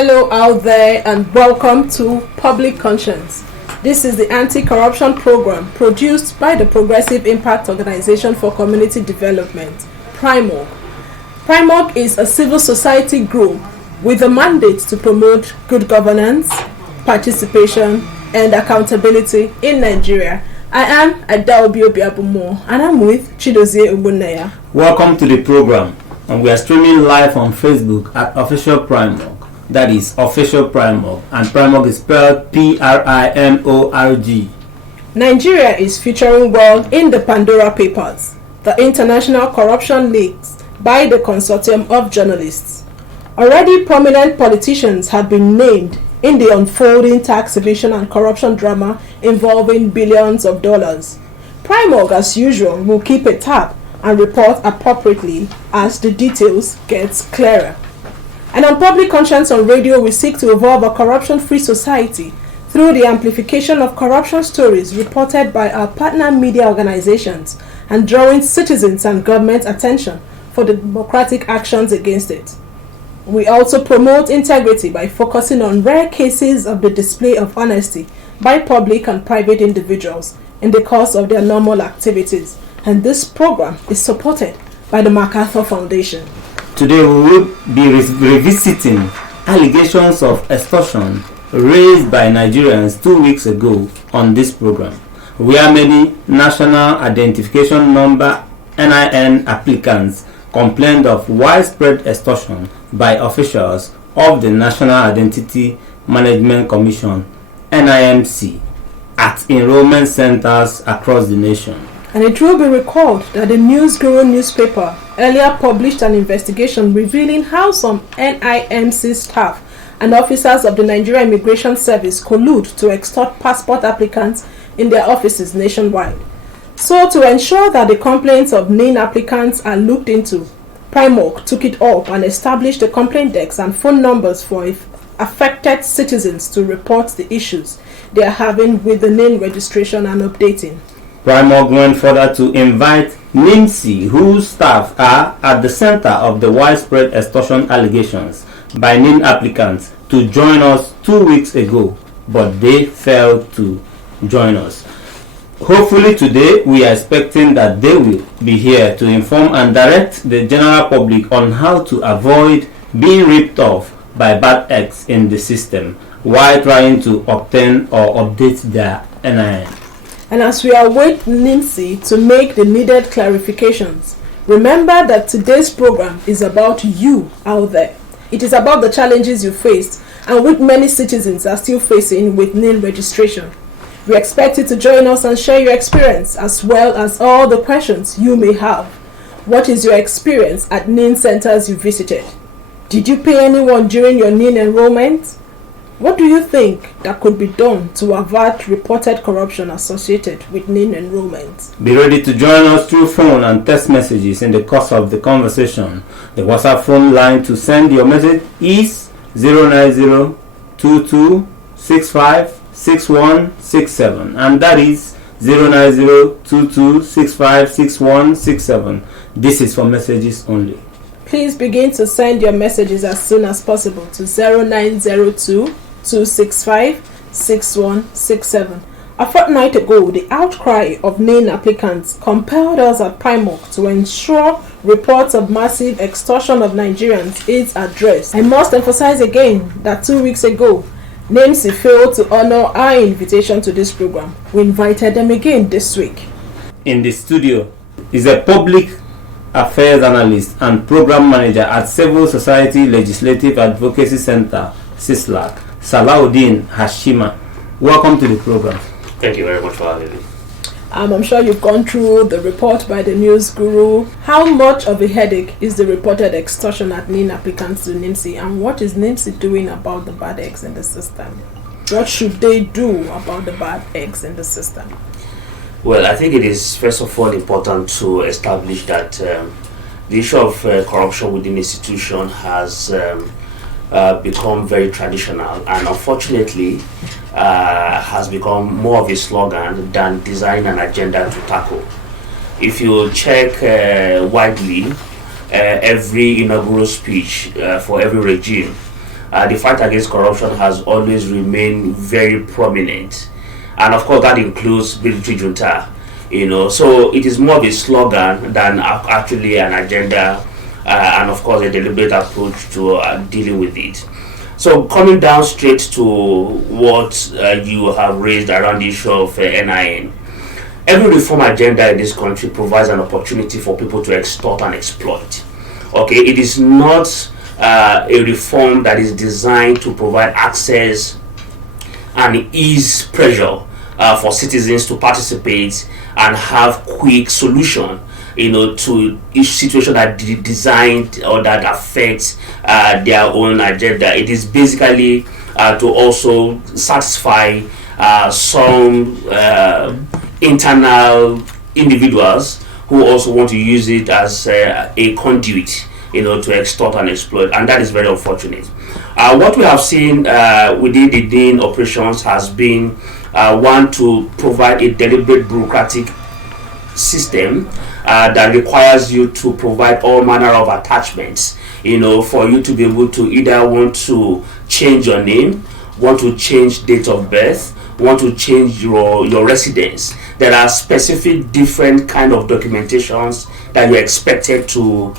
Hello out there and welcome to Public Conscience. This is the anti-corruption program produced by the Progressive Impact Organization for Community Development, PRIMOG. PRIMOG is a civil society group with a mandate to promote good governance, participation, and accountability in Nigeria. I am Adaobi Obiabumo and I'm with Chidozie Ogbonnaya. Welcome to the program, and we are streaming live on Facebook at Official PRIMOG. That is Official PRIMOG, and PRIMOG is spelled P-R-I-M-O-R-G. Nigeria is featuring well in the Pandora Papers, the international corruption leaks by the consortium of journalists. Already prominent politicians have been named in the unfolding tax evasion and corruption drama involving billions of dollars. PRIMOG, as usual, will keep a tab and report appropriately as the details get clearer. And on Public Conscience on Radio, we seek to evolve a corruption-free society through the amplification of corruption stories reported by our partner media organizations and drawing citizens and government attention for the democratic actions against it. We also promote integrity by focusing on rare cases of the display of honesty by public and private individuals in the course of their normal activities. And this program is supported by the MacArthur Foundation. Today we will be revisiting allegations of extortion raised by Nigerians 2 weeks ago on this program, where many National Identification Number NIN applicants complained of widespread extortion by officials of the National Identity Management Commission NIMC at enrollment centers across the nation. And it will be recalled that the News Guru newspaper earlier published an investigation revealing how some NIMC staff and officers of the Nigeria Immigration Service collude to extort passport applicants in their offices nationwide. So to ensure that the complaints of NIN applicants are looked into, PRIMOG took it up and established a complaint desk and phone numbers for affected citizens to report the issues they are having with the NIN registration and updating. PRIMOG went further to invite NIMC, whose staff are at the center of the widespread extortion allegations by NIN applicants, to join us 2 weeks ago, but they failed to join us. Hopefully today we are expecting that they will be here to inform and direct the general public on how to avoid being ripped off by bad eggs in the system while trying to obtain or update their NIN. And as we await NIMC to make the needed clarifications, remember that today's program is about you out there. It is about the challenges you faced and which many citizens are still facing with NIN registration. We expect you to join us and share your experience as well as all the questions you may have. What is your experience at NIN centers you visited? Did you pay anyone during your NIN enrollment? What do you think that could be done to avert reported corruption associated with NIN enrollment? Be ready to join us through phone and text messages in the course of the conversation. The WhatsApp phone line to send your message is 09022656167, and that is 09022656167. This is for messages only. Please begin to send your messages as soon as possible to 0902-265-6167. A fortnight ago, the outcry of NIN applicants compelled us at PRIMOG to ensure reports of massive extortion of Nigerians is addressed. I must emphasize again that 2 weeks ago, NIMC failed to honor our invitation to this program. We invited them again this week. In the studio is a public affairs analyst and program manager at Civil Society Legislative Advocacy Center, CISLAC, Salahuddin Hashima. Welcome to the program. Thank you very much for having me. I'm sure you've gone through the report by the News Guru. How much of a headache is the reported extortion at NIN applicants to NIMC, and what is NIMC doing about the bad eggs in the system? What should they do about the bad eggs in the system? Well, I think it is first of all important to establish that the issue of corruption within the institution has become very traditional and unfortunately has become more of a slogan than design an agenda to tackle. If you check widely, every inaugural speech for every regime the fight against corruption has always remained very prominent, and of course that includes military junta. So it is more of a slogan than actually an agenda, and of course a deliberate approach to dealing with it. So coming down straight to what you have raised around the issue of NIN. Every reform agenda in this country provides an opportunity for people to extort and exploit. Okay, it is not a reform that is designed to provide access and ease pressure for citizens to participate and have quick solution, to each situation that designed or that affects their own agenda. It is basically to also satisfy some internal individuals who also want to use it as a conduit, to extort and exploit, and that is very unfortunate. What we have seen within the NIN operations has been one, to provide a deliberate bureaucratic system that requires you to provide all manner of attachments, for you to be able to either want to change your name, want to change date of birth, want to change your residence. There are specific different kind of documentations that you're expected to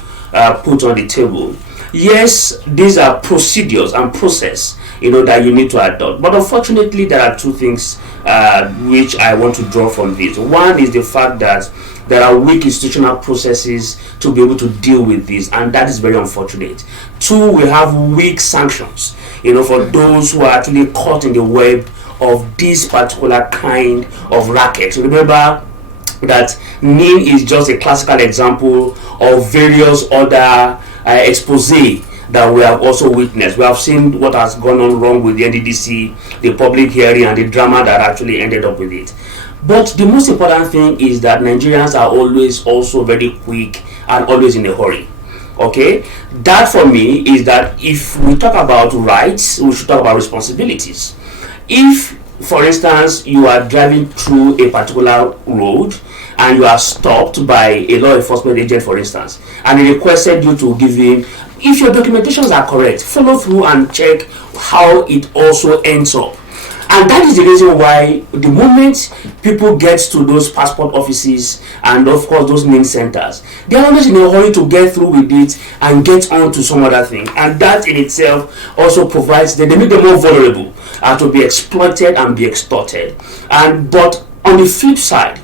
put on the table. Yes, these are procedures and process that you need to adopt, but unfortunately there are two things which I want to draw from this. One is the fact that there are weak institutional processes to be able to deal with this, and that is very unfortunate. Two, we have weak sanctions for those who are actually caught in the web of this particular kind of racket. Remember that NIN is just a classical example of various other expose that we have also witnessed. We have seen what has gone on wrong with the NDDC, the public hearing, and the drama that actually ended up with it. But the most important thing is that Nigerians are always also very quick and always in a hurry. Okay, that for me is that if we talk about rights, we should talk about responsibilities. If, for instance, you are driving through a particular road and you are stopped by a law enforcement agent, for instance, and he requested you to give him, if your documentations are correct, follow through and check how it also ends up. And that is the reason why the moment people get to those passport offices and of course those NIN centers, they are always in a hurry to get through with it and get on to some other thing. And that in itself also provides them, they make them more vulnerable to be exploited and be extorted. But on the flip side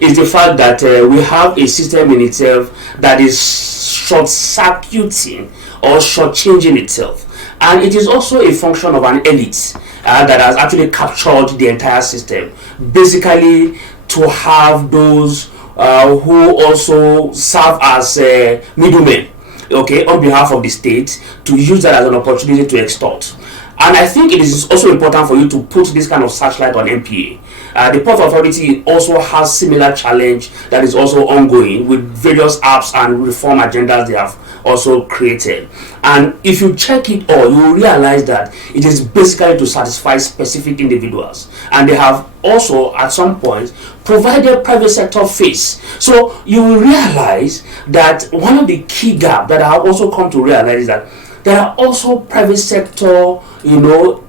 is the fact that we have a system in itself that is short-circuiting or short-changing itself. And it is also a function of an elite that has actually captured the entire system, basically to have those who also serve as middlemen, okay, on behalf of the state, to use that as an opportunity to extort. And I think it is also important for you to put this kind of searchlight on NPA. The Port Authority also has similar challenge that is also ongoing with various apps and reform agendas they have also created. And if you check it all, you will realize that it is basically to satisfy specific individuals. And they have also at some point provided private sector face. So you will realize that one of the key gaps that I have also come to realize is that there are also private sector,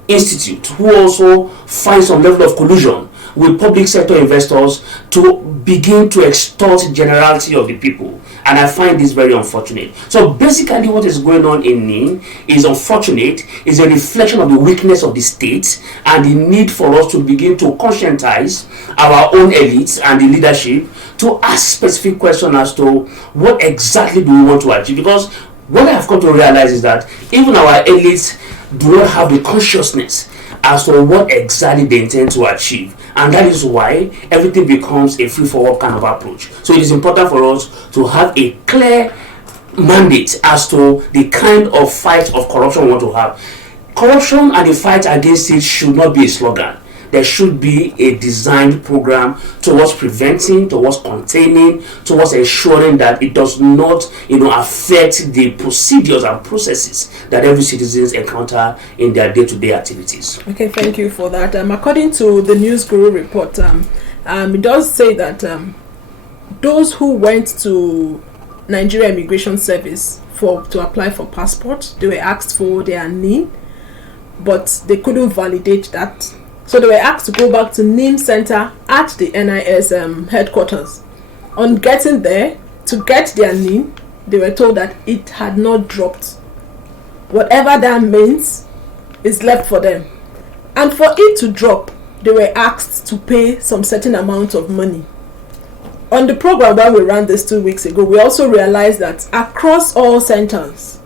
institutes who also find some level of collusion with public sector investors to begin to extort generality of the people. And I find this very unfortunate. So basically what is going on in NIN is unfortunate, is a reflection of the weakness of the state and the need for us to begin to conscientize our own elites and the leadership to ask specific questions as to what exactly do we want to achieve. Because what I have come to realize is that even our elites do not have the consciousness as to what exactly they intend to achieve. And that is why everything becomes a free-for-all kind of approach. So it is important for us to have a clear mandate as to the kind of fight of corruption we want to have. Corruption and the fight against it should not be a slogan. There should be a designed program towards preventing, towards containing, towards ensuring that it does not, affect the procedures and processes that every citizen encounter in their day-to-day activities. Okay, thank you for that. According to the News Guru report, it does say that those who went to Nigeria Immigration Service to apply for passport. They were asked for their NIN, but they couldn't validate that. So they were asked to go back to NIN Center at the NIS headquarters. On getting there, to get their NIN, they were told that it had not dropped. Whatever that means is left for them. And for it to drop, they were asked to pay some certain amount of money. On the program that we ran this 2 weeks ago, we also realized that across all centers,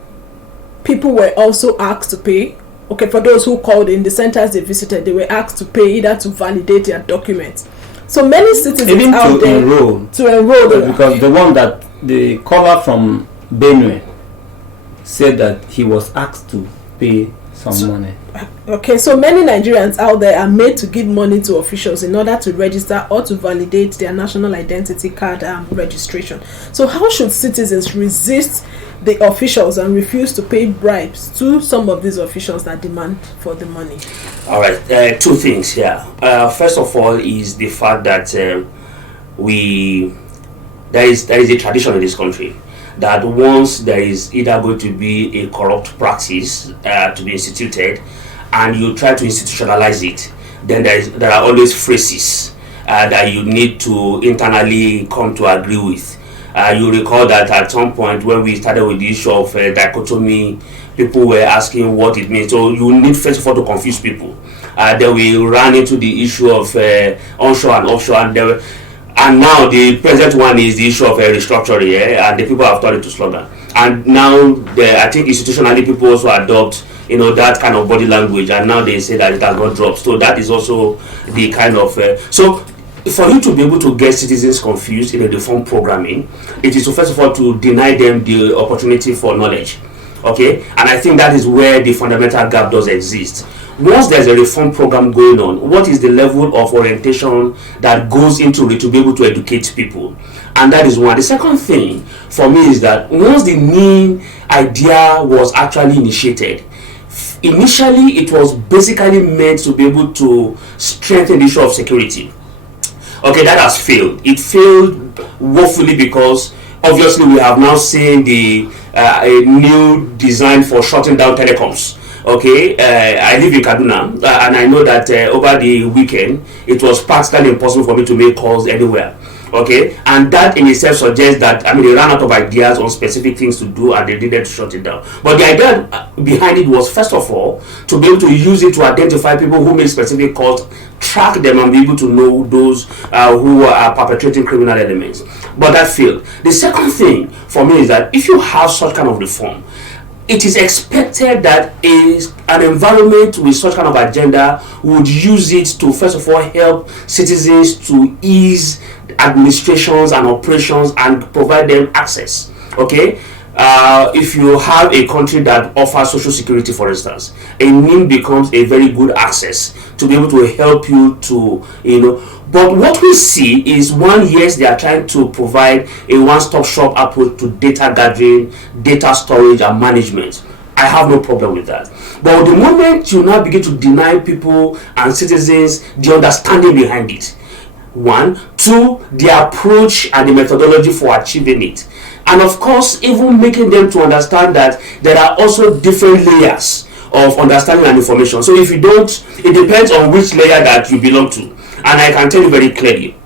people were also asked to pay. Okay, for those who called in the centers they visited, they were asked to pay either to validate their documents. So many citizens even out there to enroll. Because the one that the caller from Benue said that he was asked to pay some money. Okay, so many Nigerians out there are made to give money to officials in order to register or to validate their national identity card registration. So how should citizens resist the officials and refuse to pay bribes to some of these officials that demand for the money? All right, two things here. First of all is the fact that there is a tradition in this country that once there is either going to be a corrupt practice to be instituted and you try to institutionalize it, then there are always phrases that you need to internally come to agree with. You recall that at some point when we started with the issue of dichotomy, people were asking what it means. So you need first of all to confuse people. Then we ran into the issue of onshore and offshore, and now the present one is the issue of restructuring, and the people have turned it to slogan. And now I think institutionally people also adopt that kind of body language, and now they say that it has not dropped. So that is also the kind of so for you to be able to get citizens confused in a reform programming, it is to first of all to deny them the opportunity for knowledge. Okay, and I think that is where the fundamental gap does exist. Once there's a reform program going on, what is the level of orientation that goes into it to be able to educate people? And that is one. The second thing for me is that once the NIN idea was actually initiated, initially it was basically meant to be able to strengthen the issue of security. Okay, that has failed. It failed woefully because obviously we have now seen a new design for shutting down telecoms. Okay, I live in Kaduna, and I know that over the weekend it was practically impossible for me to make calls anywhere. Okay, and that in itself suggests that they ran out of ideas on specific things to do and they needed to shut it down. But the idea behind it was first of all to be able to use it to identify people who make specific calls, track them, and be able to know those who are perpetrating criminal elements. But that failed. The second thing for me is that if you have such kind of reform, it is expected that an environment with such kind of agenda would use it to first of all help citizens to ease administrations and operations and provide them access. Okay, if you have a country that offers social security, for instance, a NIN becomes a very good access to be able to help you to But what we see is yes, they are trying to provide a one-stop shop approach to data gathering, data storage, and management. I have no problem with that. But the moment you now begin to deny people and citizens the understanding behind it, one, two, the approach and the methodology for achieving it, and of course, even making them to understand that there are also different layers of understanding and information. So if you don't, it depends on which layer that you belong to. And I can tell you very clearly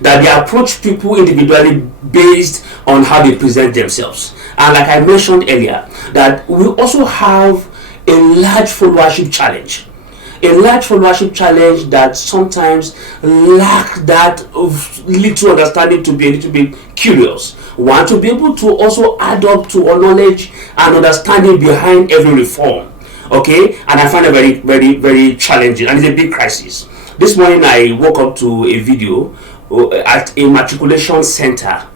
that they approach people individually based on how they present themselves. And like I mentioned earlier, that we also have a large followership challenge. A large followership challenge that sometimes lack that of little understanding to be a little bit curious. One, to be able to also add up to a knowledge and understanding behind every reform. Okay? And I find it very, very, very challenging, and it's a big crisis. This morning I woke up to a video at a matriculation center.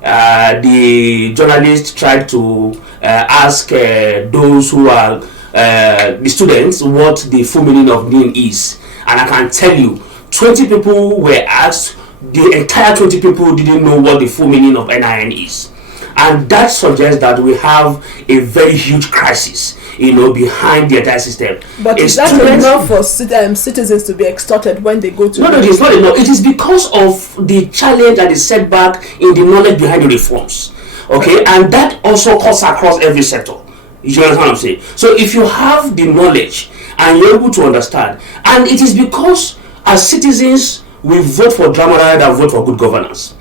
The journalist tried to ask those who are the students what the full meaning of NIN is, and I can tell you 20 people were asked. The entire 20 people didn't know what the full meaning of NIN is, and that suggests that we have a very huge crisis behind the entire system. But is that enough for citizens to be extorted when they go to? No, it is not enough. It is because of the challenge and the setback in the knowledge behind the reforms. Okay, and that also cuts across every sector. You understand what I'm saying? So if you have the knowledge and you're able to understand, and it is because as citizens we vote for drama rather than vote for good governance.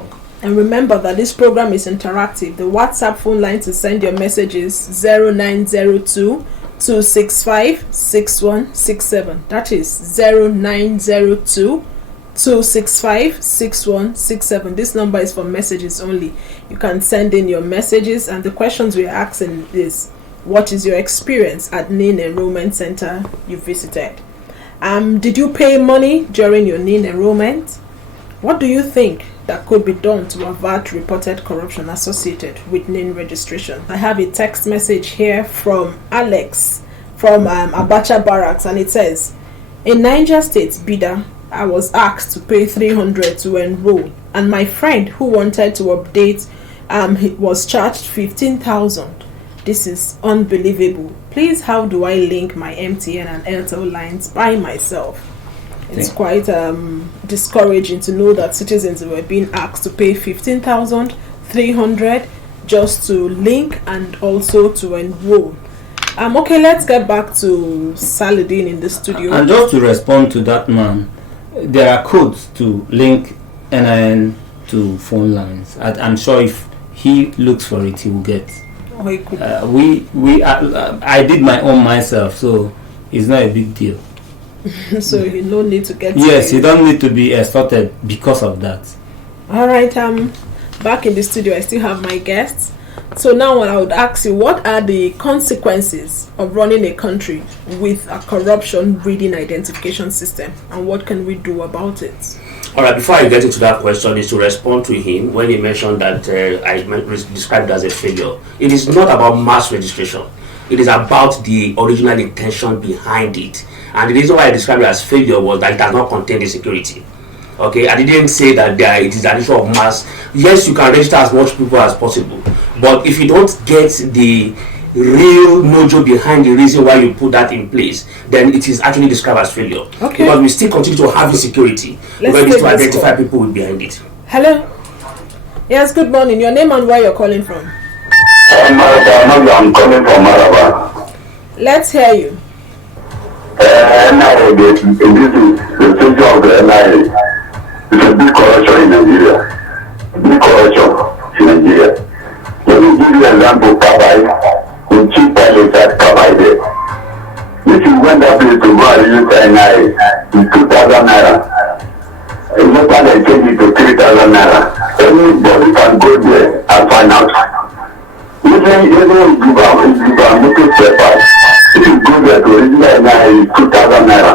And remember that this program is interactive. The WhatsApp phone line to send your messages 0902 265 6167. That is 0902 265 6167. This number is for messages only. You can send in your messages, and the questions we're asking is: what is your experience at NIN enrollment center you visited? Did you pay money during your NIN enrollment? What do you think that could be done to avert reported corruption associated with NIN registration? I have a text message here from Alex from Abacha Barracks, and it says, in Niger State, Bida, I was asked to pay 300 to enroll, and my friend who wanted to update was charged 15,000. This is unbelievable. Please, how do I link my MTN and Airtel lines by myself? It's quite discouraging to know that citizens were being asked to pay 15,300 just to link and also to enroll. Okay, let's get back to Saladin in the studio. And just to respond to that man, there are codes to link NIN to phone lines. I'm sure if he looks for it, he will get. Oh, he could. I did my own myself, so it's not a big deal. So you no need to get. Yes, you don't need to be extorted because of that. All right, back in the studio, I still have my guests. So now I would ask you, what are the consequences of running a country with a corruption reading identification system, and what can we do about it? All right, before I get into that question, is to respond to him when he mentioned that I described it as a failure. It is not about mass registration. It is about the original intention behind it. And the reason why I described it as failure was that it does not contain the security. Okay, I didn't say that it is an issue of mass. Yes, you can register as much people as possible, but if you don't get the real mojo behind the reason why you put that in place, then it is actually described as failure. Okay. Because we still continue to have insecurity. Ready to identify people behind it. Hello. Yes, good morning. Your name and where you're calling from? I'm calling from Maraba. Let's hear you. NIA, this is the future of the NIA. It's a big corruption in Nigeria. Big corruption in Nigeria. Let me give you an example. Kabai, the chief pilot at Kabai there. If you went up here to go and register NIA, it's 2,000 naira. Later they change it to 3,000 naira. Anybody can go there and find out. Even if you are looking papers, if you go there to register NIA, it's 2,000 naira.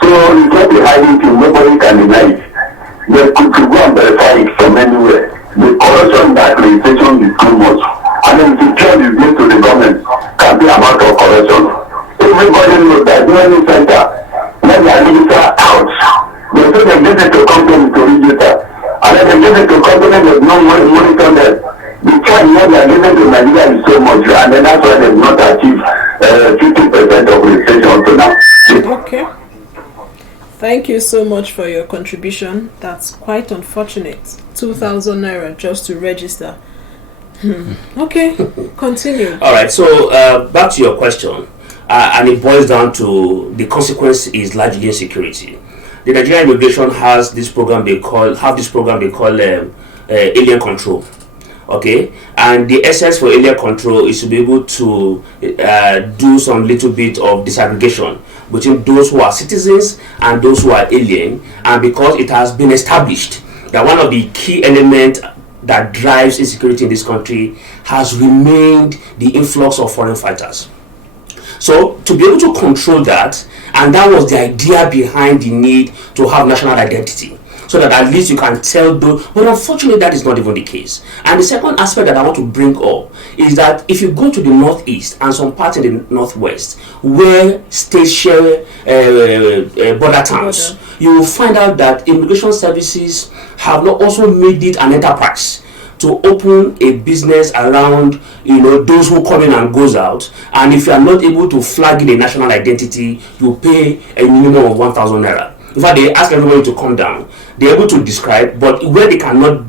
So you can't be hiding it, nobody can deny it. They could go and verify it from anywhere. The corruption in that registration is too much. And then the charge you give to the government can be amount of corruption. Everybody knows that during the center, when they are register out, they say they give it to company to register. And then they give it to company that no monitor them. The charge when they are given to Nigeria is so much, and then that's why they have not achieved 50% of registration until now. Okay. Thank you so much for your contribution. That's quite unfortunate. 2,000 naira just to register. Okay, continue. All right, so back to your question, and it boils down to the consequence is largely insecurity. The Nigerian immigration has this program they call alien control. Okay, and the essence for alien control is to be able to do some little bit of disaggregation between those who are citizens and those who are alien, and because it has been established that one of the key elements that drives insecurity in this country has remained the influx of foreign fighters. So to be able to control that, and that was the idea behind the need to have national identity, so that at least you can tell those, but unfortunately that is not even the case. And the second aspect that I want to bring up is that if you go to the northeast and some parts in the northwest where states share border towns, you will find out that immigration services have not also made it an enterprise to open a business around those who come in and goes out, and if you are not able to flag in a national identity, you pay a minimum of 1,000 naira. In fact, they ask everybody to come down. They're able to describe, but where they cannot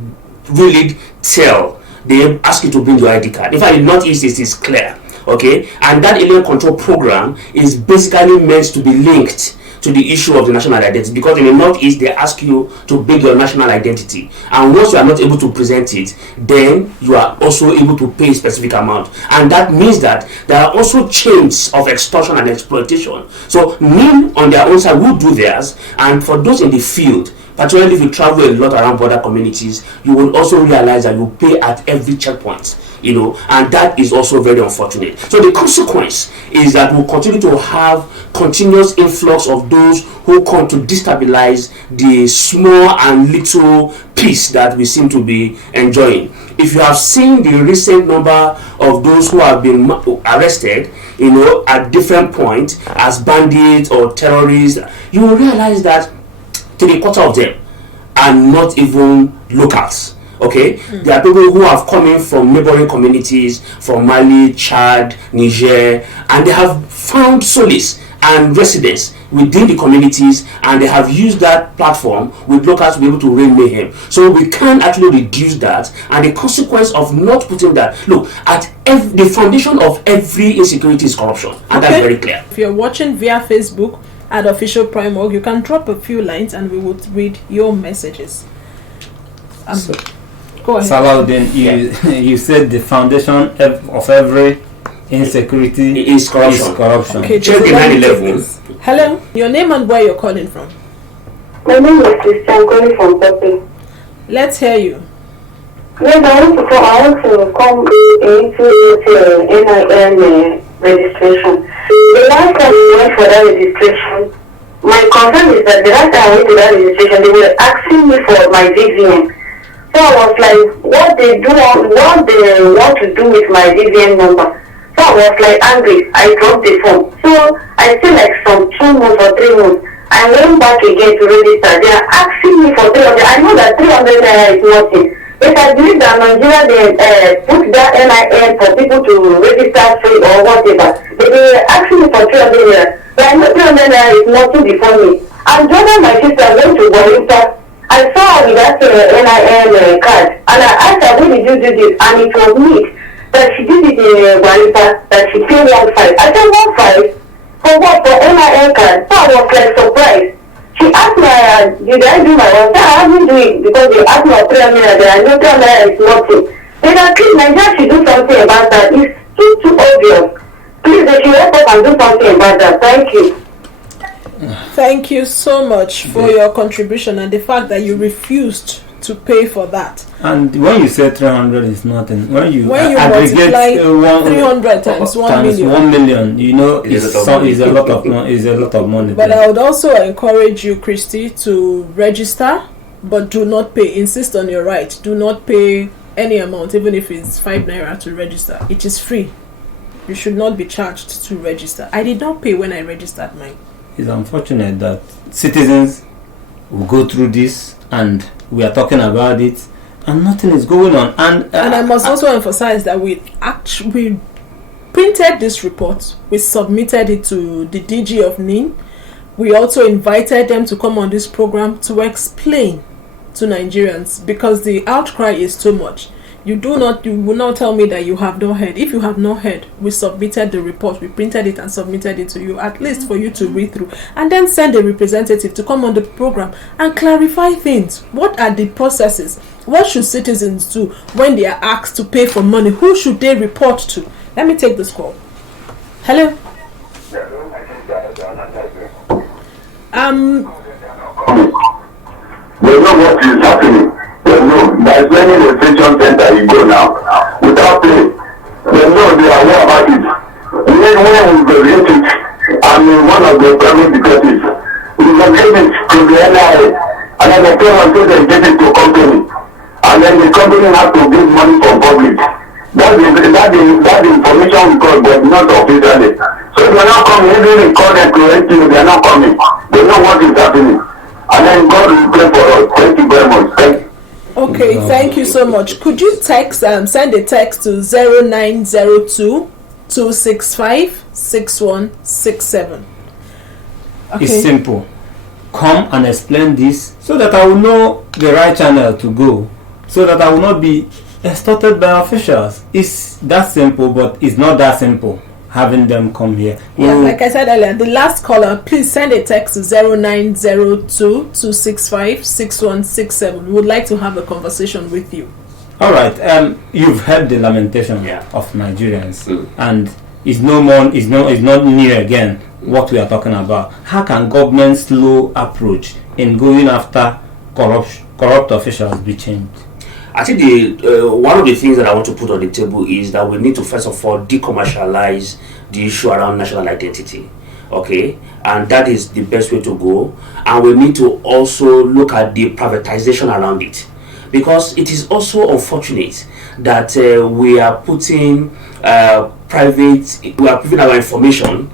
really tell they ask you to bring your ID card. In fact, in Northeast, it is clear. Okay, and that alien control program is basically meant to be linked to the issue of the national identity, because in the Northeast they ask you to bring your national identity, and once you are not able to present it, then you are also able to pay a specific amount, and that means that there are also chains of extortion and exploitation. So NIN on their own side will do theirs, and for those in the field, particularly if you travel a lot around border communities, you will also realize that you pay at every checkpoint, and that is also very unfortunate. So the consequence is that we'll continue to have continuous influx of those who come to destabilize the small and little peace that we seem to be enjoying. If you have seen the recent number of those who have been arrested, at different points as bandits or terrorists, you will realize that 3/4 of them are not even locals. Okay, there are people who have come in from neighboring communities, from Mali, Chad, Niger, and they have found solace and residence within the communities, and they have used that platform with locals to be able to rain mayhem. So we can actually reduce that, and the consequence of not putting that, look, at the foundation of every insecurity is corruption, and that's very clear. If you're watching via Facebook at Official Prime Org, you can drop a few lines and we will read your messages. Go ahead. Salahuddin, you said the foundation of every insecurity is corruption. Okay, check the 9/11. Hello, your name and where you're calling from? My name is Christian, calling from Pepe. Let's hear you. Yes, I want to come into NIN registration. The last time we went for that registration, my concern is that the last time I went to that registration, they were asking me for my VVN. So I was like, what they want to do with my VVN number. So I was like angry. I dropped the phone. So I still like some 2 months or 3 months. I went back again to register. They are asking me for 300. I know that 300 is nothing. Yes, I believe that Nigeria they put that NIN for people to register free or whatever. They were asking me for 300. But I know 300 is nothing before me. And just my sister went to Guarinta. I saw with that NIN card, and I asked her, when did you do this? And it was me. That she did it in Guarinta, that she paid 1.5. I said 1.5? For what? For NIN card? So I was like surprised. She asked me, did I do my work? I haven't do it because they asked me for 300, and I know 300 is nothing. Then at least Nigeria should do something about that. It's too obvious. Please, they should help us and do something about that. Thank you. Thank you so much for your contribution and the fact that you refused to pay for that. And when you say 300 is nothing, when you multiply aggregate 300 times 1 million, 1 million, is a lot of money. But I would also encourage you, Christy, to register, but do not pay. Insist on your right. Do not pay any amount, even if it's 5 naira to register. It is free. You should not be charged to register. I did not pay when I registered mine. It's unfortunate that citizens will go through this, and we are talking about it, and nothing is going on. And I must also emphasize that we printed this report, we submitted it to the DG of NIN. We also invited them to come on this program to explain to Nigerians, because the outcry is too much. You will not tell me that you have not heard. If you have not heard, we submitted the report, we printed it and submitted it to you, at least for you to read through, and then send a representative to come on the program and clarify things. What are the processes? What should citizens do when they are asked to pay for money? Who should they report to? Let me take this call. Hello. They know what is happening. They know. There's many restriction center you go now without pay. They know, they are aware about it. And then when we relate it, one of the private detectives, we will get it to the NIA, and then the payment so they get it to company, and then the company has to give money from public. That's the information we got, but not officially. So they are not coming. Even they call them to anything, they are not coming. They know what is happening. And then God will pray for us. Thank you very much. Thank you. Okay, thank you so much. Could you send a text to 0902 265 6167? Okay. It's simple. Come and explain this so that I will know the right channel to go, so that I will not be extorted by officials. It's that simple, but it's not that simple having them come here. Yeah, like I said earlier, the last caller, please send a text to 0902-265-6167. We would like to have a conversation with you. All right. You've heard the lamentation of Nigerians, and it's not new again what we are talking about. How can government's slow approach in going after corrupt officials be changed? I think one of the things that I want to put on the table is that we need to first of all decommercialize the issue around national identity. Okay, and that is the best way to go. And we need to also look at the privatization around it, because it is also unfortunate that we are putting our information,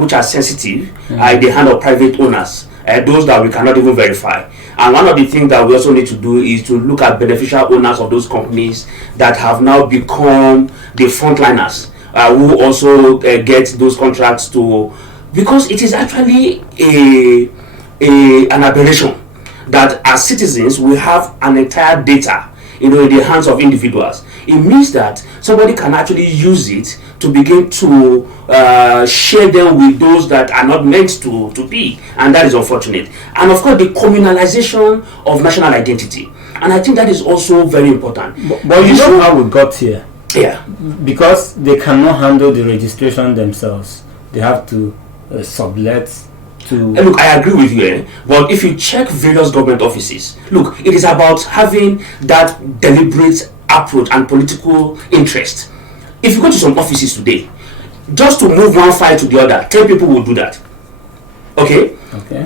which are sensitive, in the hand of private owners, those that we cannot even verify. And one of the things that we also need to do is to look at beneficial owners of those companies that have now become the frontliners, who also get those contracts to, because it is actually an aberration that as citizens we have an entire data, in the hands of individuals. It means that somebody can actually use it to begin to share them with those that are not meant to be, and that is unfortunate. And of course, the communalization of national identity, and I think that is also very important. But you know how we got here? Yeah, because they cannot handle the registration themselves. They have to sublet. Look, I agree with you, but if you check various government offices, look, it is about having that deliberate approach and political interest. If you go to some offices today, just to move one file to the other, 10 people will do that. Okay?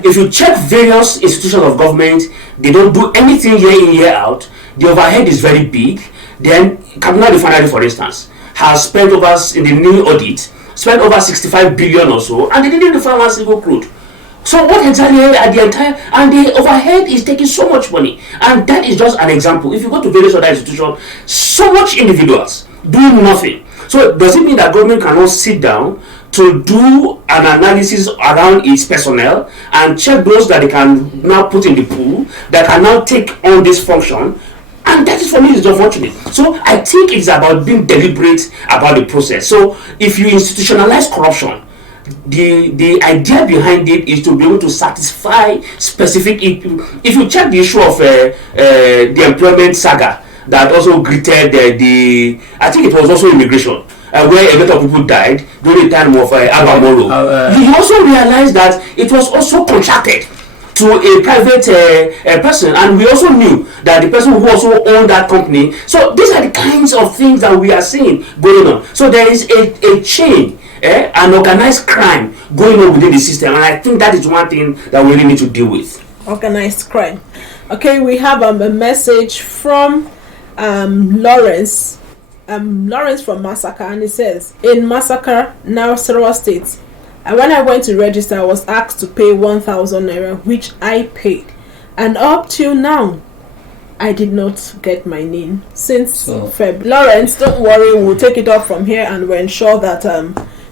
If you check various institutions of government, they don't do anything year in, year out. The overhead is very big. Then, Kaduna Refinery, for instance, has spent over, in the new audit, spent over 65 billion or so, and they didn't refine one single crude. So what exactly are the entire, and the overhead is taking so much money, and that is just an example. If you go to various other institutions, so much individuals doing nothing. So does it mean that government cannot sit down to do an analysis around its personnel and check those that they can now put in the pool that can now take on this function? And that is, for me, is unfortunate. So I think it's about being deliberate about the process. So if you institutionalize corruption, the idea behind it is to be able to satisfy specific. If you check the issue of the employment saga that also greeted I think it was also immigration, where a lot of people died during the time of Abamoro. You also realize that it was also contracted to a private person, and we also knew that the person who also owned that company. So these are the kinds of things that we are seeing going on. So there is a chain, an organized crime going on within the system, and I think that is one thing that we really need to deal with. Organized crime. Okay, we have a message from Lawrence. Lawrence from Massacre, and it says, in Massacre, Nasarawa State, when I went to register, I was asked to pay 1,000 naira, which I paid, and up till now, I did not get my NIN since Feb. Lawrence, don't worry, we'll take it off from here, and we'll ensure that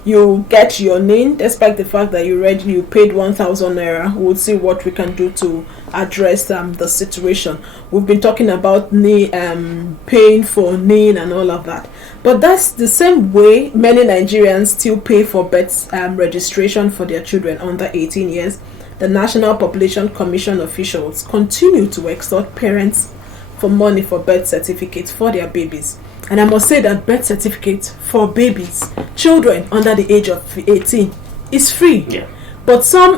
you get your NIN, despite the fact that you paid 1,000 naira. We'll see what we can do to address the situation. We've been talking about paying for NIN and all of that, but that's the same way many Nigerians still pay for birth registration for their children under 18 years. The National Population Commission officials continue to extort parents for money for birth certificates for their babies. And I must say that birth certificate for babies, children under the age of 18, is free. Yeah. But some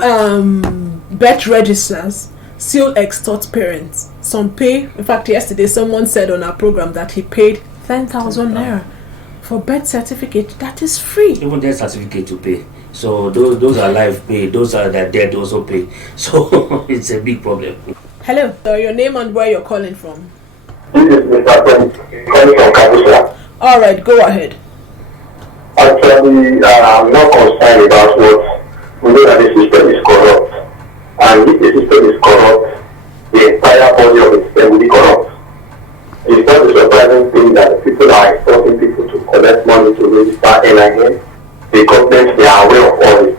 birth registers still extort parents. Some pay. In fact, yesterday someone said on our program that he paid 10,000 naira for birth certificate that is free. Even their certificate to pay. So those are live pay. Those are that dead also pay. So it's a big problem. Hello. So your name and where you're calling from? This is Mr. calling from Kabusha. All right, go ahead. Actually, I'm not concerned about what we know that the system is corrupt. And if the system is corrupt, the entire body of the system will be corrupt. It's not a surprising thing that people are extorting people to collect money to register NIN. The government, they are aware of all this.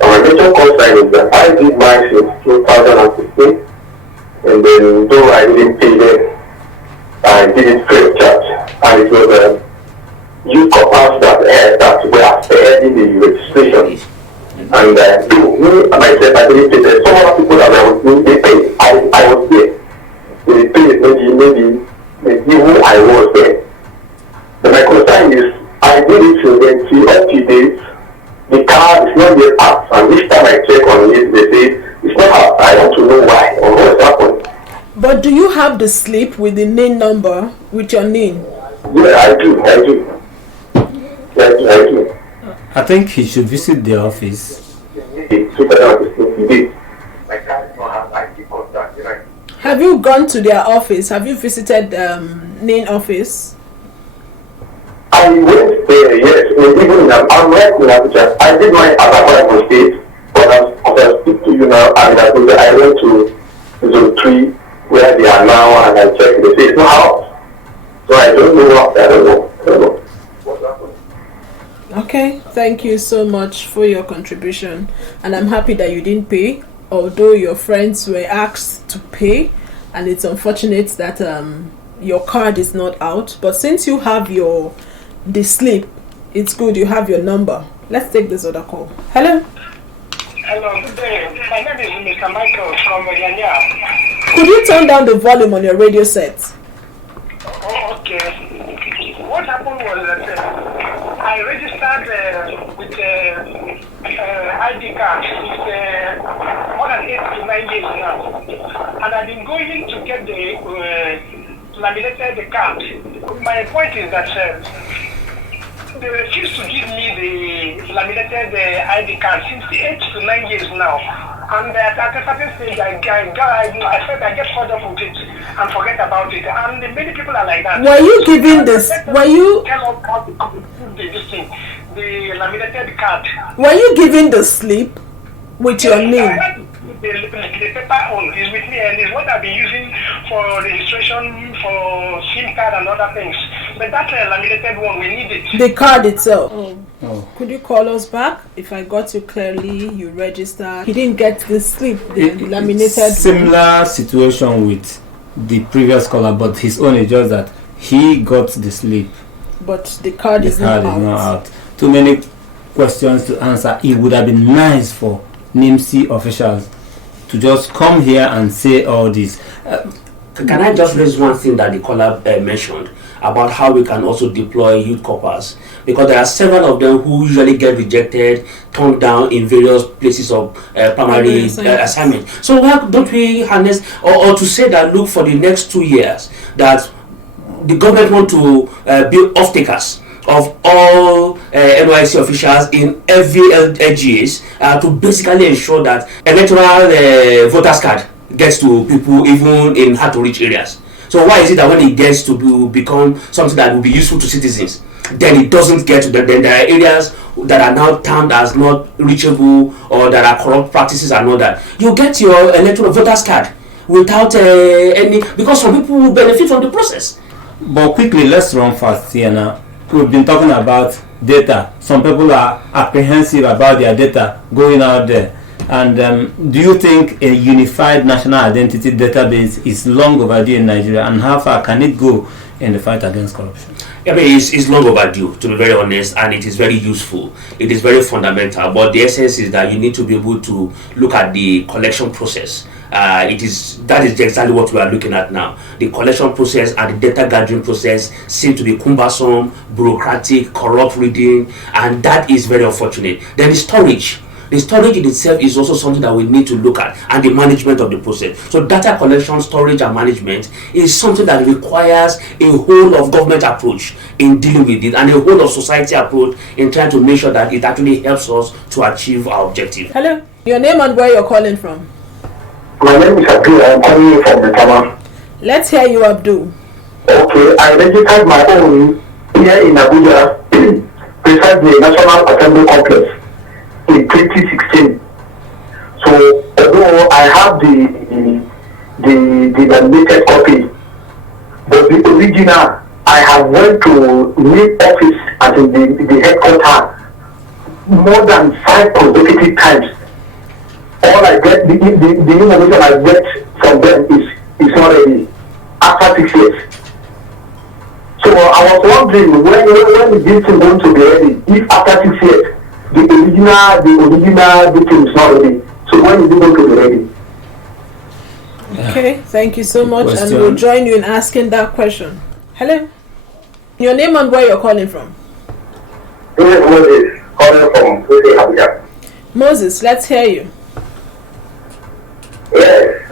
And my major concern is that I did mine since 2016, and then though I didn't pay them, I did it free of charge. And it was youth corpers that were earning the registration. And me myself, I didn't pay them. Some other people that were with me, they paid. I was there. They paid maybe who I was there. But my concern is, I did it till then, till up to date. The car is not yet out, and each time I check on it, they say it's not out. I want to know why or what's happened. But do you have the slip with the NIN number, with your NIN? Yeah, I do. I do. I think he should visit the office. Have you gone to their office? Have you visited NIN office? I went there, yes. Even I'm right in Abuja. I did my other state, but I speak to you now, and I went to Zone 3, where they are now, and I checked. They say it's not out. So I don't know what. I don't know. What's happened? Okay, thank you so much for your contribution, and I'm happy that you didn't pay, although your friends were asked to pay, and it's unfortunate that your card is not out. But since you have the slip, it's good you have your number. Let's take this other call. Hello. Hello, good day. My name is Mr. Michael from Yanya. Could you turn down the volume on your radio set? Oh, okay. What happened was that I registered with ID card since more than 8 to 9 years now, and I've been going to get the laminated card. My point is that they refuse to give me the laminated ID card since 8 to 9 years now. And at a certain stage, I felt I get fed up with it and forget about it. And many people are like that. Were you given this? Were you? Tell us how to the laminated card. Were you given the slip with your name? The paper on is with me, and is what I've been using for registration, for SIM card and other things. But that laminated one, we need it. The card itself. Oh. Could you call us back? If I got you clearly, you registered. He didn't get the slip, the laminated. Similar situation with the previous caller, but his own is just that he got the slip. But the card is not out. Too many questions to answer. It would have been nice for NIMC officials to just come here and say all this. Can I just raise one thing that the caller mentioned about how we can also deploy youth corpers? Because there are several of them who usually get rejected, turned down in various places of primary assignment. So why don't we harness, or to say that, look, for the next 2 years, that the government want to build off-takers of all NYC officials in every LGAs to basically ensure that electoral voters card gets to people even in hard to reach areas. So why is it that when it gets to become something that will be useful to citizens, then it doesn't get to them? Then there are areas that are now termed as not reachable, or that are corrupt practices and all that. You get your electoral voters card without any, because some people will benefit from the process. But quickly, let's run fast here now. We've been talking about data. Some people are apprehensive about their data going out there. And do you think a unified national identity database is long overdue in Nigeria, and how far can it go in the fight against corruption? I mean, it's long overdue, to be very honest, and it is very useful. It is very fundamental. But the essence is that you need to be able to look at the collection process. That is exactly what we are looking at now. The collection process and the data gathering process seem to be cumbersome, bureaucratic, corrupt reading, and that is very unfortunate. Then the storage in itself is also something that we need to look at, and the management of the process. So data collection, storage, and management is something that requires a whole of government approach in dealing with it, and a whole of society approach in trying to make sure that it actually helps us to achieve our objective. Hello, your name and where you're calling from? My name is Abdul. I'm calling you from Ghana. Let's hear you, Abdul. Okay, I registered my own here in Abuja, precisely National Assembly Complex, in 2016. So although I have the laminated copy, but the original, I have went to NIN office as in the headquarters more than 5 consecutive times. All I get, the information I get from them is not ready after 6 years. So I was wondering when is this thing going to be ready? If after 6 years the original victim is not ready. So when is it going to be ready? Okay, thank you so much, question. and we'll join you in asking that question. Hello, your name and where you're calling from? This is Moses calling from Abuja. Moses, let's hear you. Yes.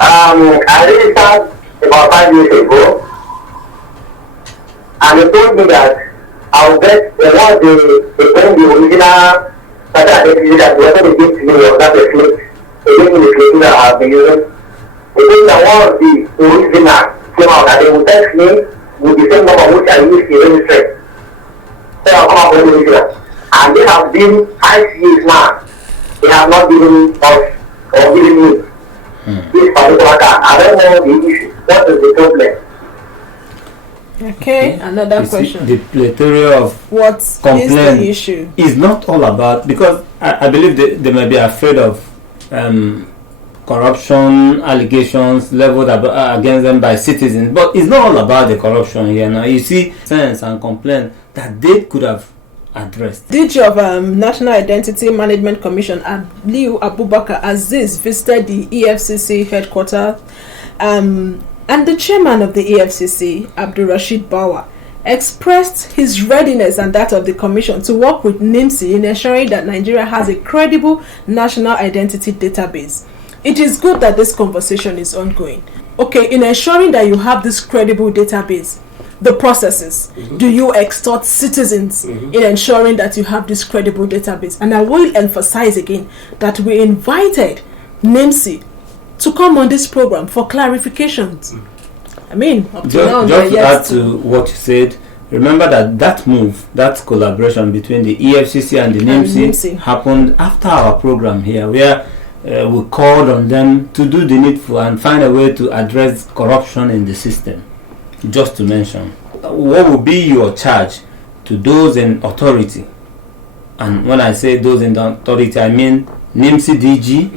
I registered about 5 years ago, and they told me that I'll get once they bring the original identity that whoever they give to me or that they flip, they give me the flip that I've been using. They told me that once the original came out, that they will text me with the same number which I used to register. So I'll come up with the original. And they have been 5 years now. They have not given us or given me this particular card. I don't know the issue. What is the problem? Okay, another question. The plethora of What is complaint the issue? is not all about, because I believe they may be afraid of corruption allegations leveled against them by citizens, but it's not all about the corruption here. Now you see sense and complaint that they could have addressed. DG of National Identity Management Commission Aliu Abubakar Aziz visited the EFCC headquarters, and the chairman of the EFCC, Abdulrashid Bawa, expressed his readiness and that of the commission to work with NIMC in ensuring that Nigeria has a credible national identity database. It is good that this conversation is ongoing. Okay, in ensuring that you have this credible database, the processes, do you extort citizens in ensuring that you have this credible database? And I will emphasize again that we invited NIMC to come on this program for clarifications. I mean, up to now, just to add to what you said, remember that move, that collaboration between the EFCC and the NIMC happened after our program here, where we called on them to do the needful and find a way to address corruption in the system. Just to mention, what will be your charge to those in authority? And when I say those in authority, I mean NIMC DG,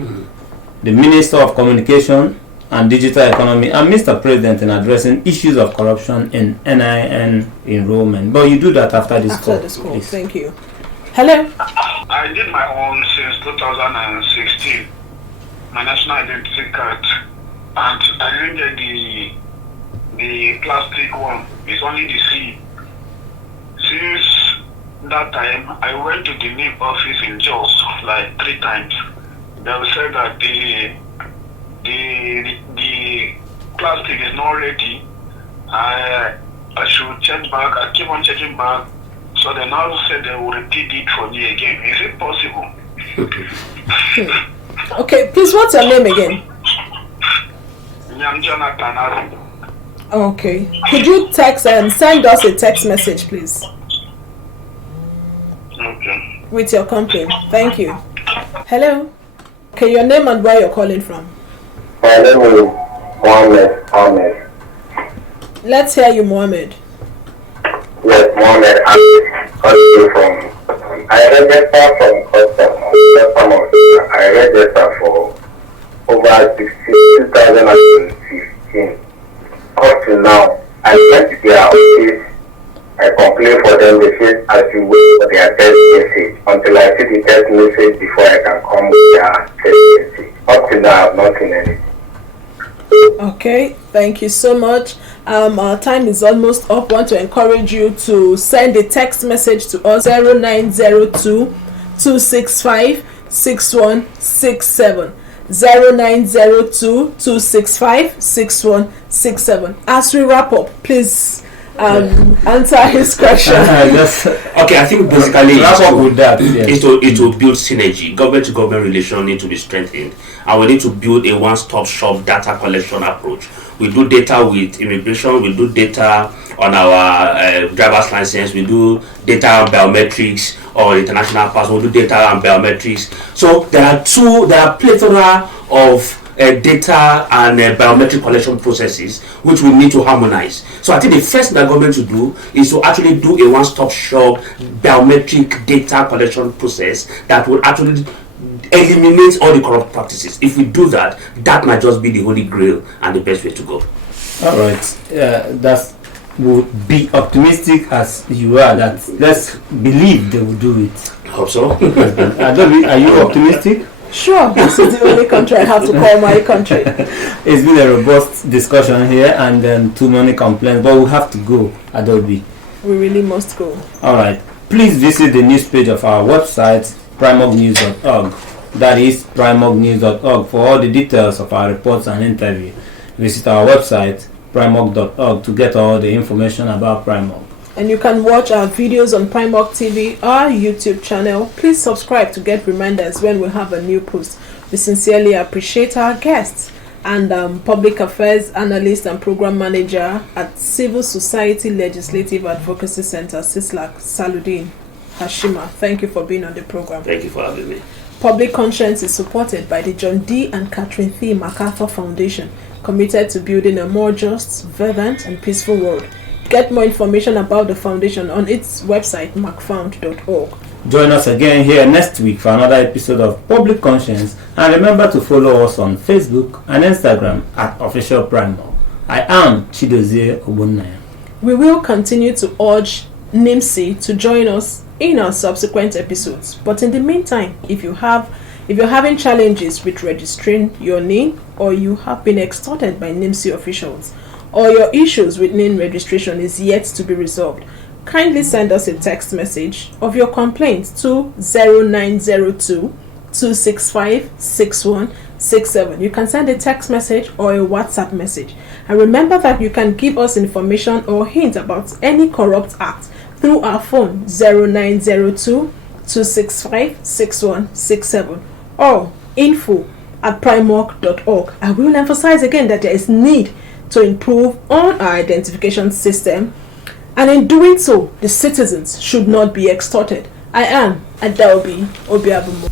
the Minister of Communication and Digital Economy, and Mr. President in addressing issues of corruption in NIN enrollment. But you do that after this call. After this call, thank you. Hello? I did my own since 2016, my national identity card, and I didn't get the plastic one. It's only the C. Since that time, I went to the NIN office in Jos like 3 times. They said that the plastic is not ready. I should check back. I keep on checking back. So they now said they will repeat it for me again. Is it possible? Okay, please, what's your name again? I'm Jonathan. Okay. Could you text and send us a text message, please? Okay. With your complaint. Thank you. Hello? Okay, your name and where you're calling from. My name is Mohammed. Let's hear you, Mohammed. Yes, Mohammed. I'm calling from. I registered from customs. I registered for over 2015. Up to now, I went to their office. I complained for them. They said I should wait for their text message until I see the text message before I can come with their text message. Up to now, I have not seen anything. Okay, thank you so much. Our time is almost up. I want to encourage you to send a text message to us 0902 265 6167. 0902 265 6167. As we wrap up, please answer his question. Okay, I think basically wrap up with that. It will build synergy. Government to government relations need to be strengthened, and we need to build a one-stop shop data collection approach. We do data with immigration, we do data on our driver's license, we do data on biometrics or international passport, we do data on biometrics. So there are plethora of data and biometric collection processes which we need to harmonize. So I think the first thing that government should do is to actually do a one-stop shop biometric data collection process that will actually eliminate all the corrupt practices. If we do that, that might just be the holy grail and the best way to go. All right, that's would be optimistic as you are, that let's believe they will do it. I hope so. Are you optimistic? Sure, this is the only country I have to call my country. It's been a robust discussion here, and then too many complaints, but we have to go, Adobe. We really must go. Alright, please visit the news page of our website, primognews.org. That is primognews.org for all the details of our reports and interview. Visit our website, primog.org, to get all the information about Primog. And you can watch our videos on Primog TV, our YouTube channel. Please subscribe to get reminders when we have a new post. We sincerely appreciate our guests and Public Affairs Analyst and Program Manager at Civil Society Legislative Advocacy Center, CISLAC, Saludin Hashima. Thank you for being on the program. Thank you for having me. Public Conscience is supported by the John D. and Catherine T. MacArthur Foundation, committed to building a more just, vibrant, and peaceful world. Get more information about the foundation on its website, macfound.org. Join us again here next week for another episode of Public Conscience, and remember to follow us on Facebook and Instagram at Official Primog. I am Chidozie Ogbonnaya. We will continue to urge NIMC to join us in our subsequent episodes. But in the meantime, if you're having challenges with registering your NIN, or you have been extorted by NIMC officials, or your issues with NIN registration is yet to be resolved, kindly send us a text message of your complaint to 0902-265-6167. You can send a text message or a WhatsApp message. And remember that you can give us information or hint about any corrupt act through our phone 0902-265-6167 or info@primog.org. I will emphasize again that there is need to improve on our identification system, and in doing so, the citizens should not be extorted. I am Adelbi Obiabumo.